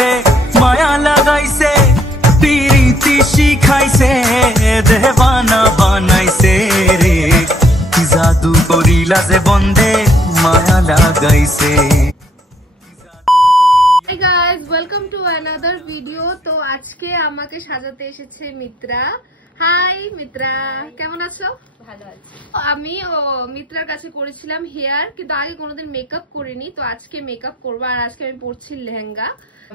বন্দে মায়া লাগাইছে প্রীতি শিখাইছে দেওয়ানা বানাইছে রে কি জাদু করিলা যে বন্দে মায়া লাগাইছে। Hey guys, welcome to another video. তো আজকে আমাকে সাজাতে এসেছে মিত্রা। হাই মিত্রা, কেমন আছো? ভালো আছি। আমি মিত্রার কাছে করেছিলাম হেয়ার, কিন্তু আগে কোনোদিন মেকআপ করিনি। তো আজকে মেকআপ করবো, আর আজকে আমি পরছি লেহেঙ্গা,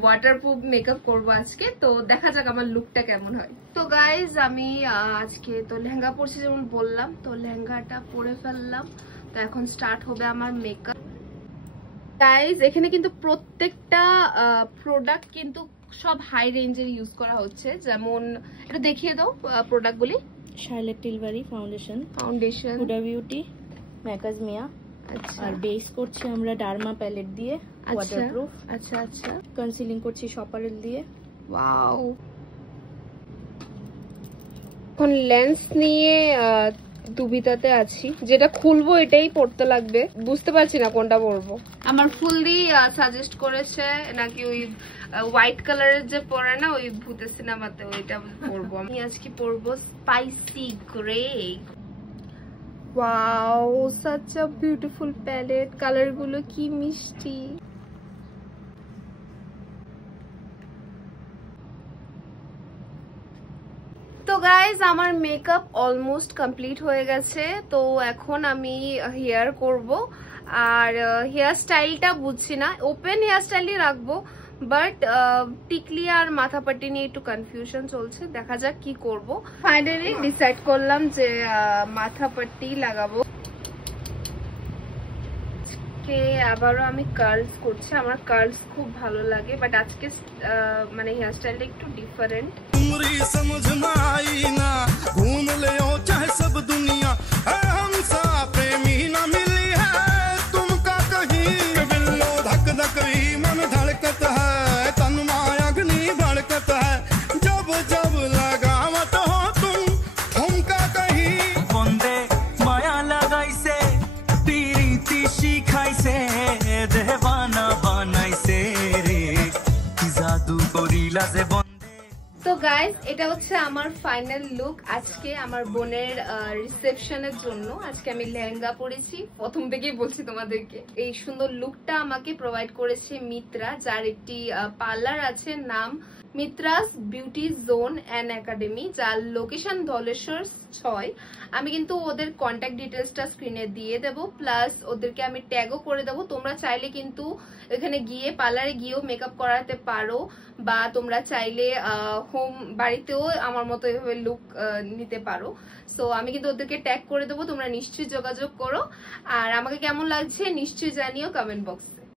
ওয়াটারপ্রুফ মেকআপ করবো আজকে। তো দেখা যাক আমার লুকটা কেমন হয়। তো গাইজ আমি আজকে তো লেহেঙ্গা পরছি, যেমন বললাম, তো লেহেঙ্গাটা পরে ফেললাম। তো এখন স্টার্ট হবে আমার মেকআপ। গাইজ এখানে কিন্তু প্রত্যেকটা প্রোডাক্ট কিন্তু সব হাই রেঞ্জের ইউজ করা হচ্ছে। যেমন এটা দেখিয়ে দাও প্রোডাক্টগুলি। Charlotte Tilbury foundation, Huda beauty, ম্যাকাজমিয়া। আচ্ছা, আর বেস করছি আমরা ডার্মা প্যালেট দিয়ে, ওয়াটারপ্রুফ। আচ্ছা আচ্ছা, কনসিলিং করছি শপারেল দিয়ে। ওয়াও। এখন লেন্স নিয়ে দুবিধাতে আছি, যেটা খুলবো এটাই পড়তে লাগবে, বুঝতে পারছি না কোনটা পরবো। আমার ফুললি সাজেস্ট করেছে নাকি ওই হোয়াইট কালারের যে পরে না ওই ভূতের সিনেমাতে, ওইটা পরবো। আমি আজকে পরবো spicy grey. Wow, such a beautiful palette, colour গুলো কি মিষ্টি। তো গাইজ আমার মেকআপ অলমোস্ট কমপ্লিট হয়ে গেছে। তো এখন আমি হেয়ার করব, আর হেয়ার স্টাইলটা বুঝছি না, ওপেন হেয়ার স্টাইলই রাখবো, বাট টিকলি আর মাথা পাটি নিয়ে একটু কনফিউশন চলছে। দেখা যাক কি করব। ফাইনালি ডিসাইড করলাম যে মাথা পাটি লাগাবো। আবারও আমি কার্লস করছি, আমার কার্লস খুব ভালো লাগে, বাট আজকে মানে হেয়ার স্টাইলটা একটু ডিফারেন্ট। समझ में आई ना घूम ले चाहे सब दुनिया हमसा प्रेमी ना मिली है तुमका कहीं बिल्लो धक धक ही मन धड़कत है तन माया अग्नि भड़कत है जब जब लगावत हो तुम ठुमका कहीं বন্দে মায়া লাগাইছে প্রীতি শিখাইছে দেওয়ানা বানাইছে রে কি জাদু করিলা যে বন্দে। তো গাইজ এটা হচ্ছে আমার ফাইনাল লুক আজকে আমার বোনের রিসেপশনের জন্য। আজকে আমি লেহেঙ্গা পরেছি, প্রথম থেকেই বলছি তোমাদেরকে। এই সুন্দর লুকটা আমাকে প্রোভাইড করেছে মিত্রা, যার একটি পার্লার আছে, নাম মিত্রাস বিউটি জোন অ্যান্ড একাডেমি, যার লোকেশন ধলেশ্বর 6। আমি কিন্তু ওদের কন্ট্যাক্ট ডিটেলসটা স্ক্রিনে দিয়ে দেবো, প্লাস ওদেরকে আমি ট্যাগও করে দেবো। তোমরা চাইলে কিন্তু এখানে গিয়ে পার্লারে গিয়েও মেকআপ করাতে পারো, বা তোমরা চাইলে হোম বাড়িতেও আমার মতো এভাবে লুক নিতে পারো। সো আমি কিন্তু ওদেরকে ট্যাগ করে দেবো, তোমরা নিশ্চয়ই যোগাযোগ করো। আর আমাকে কেমন লাগছে নিশ্চয়ই জানিও কমেন্ট বক্সে।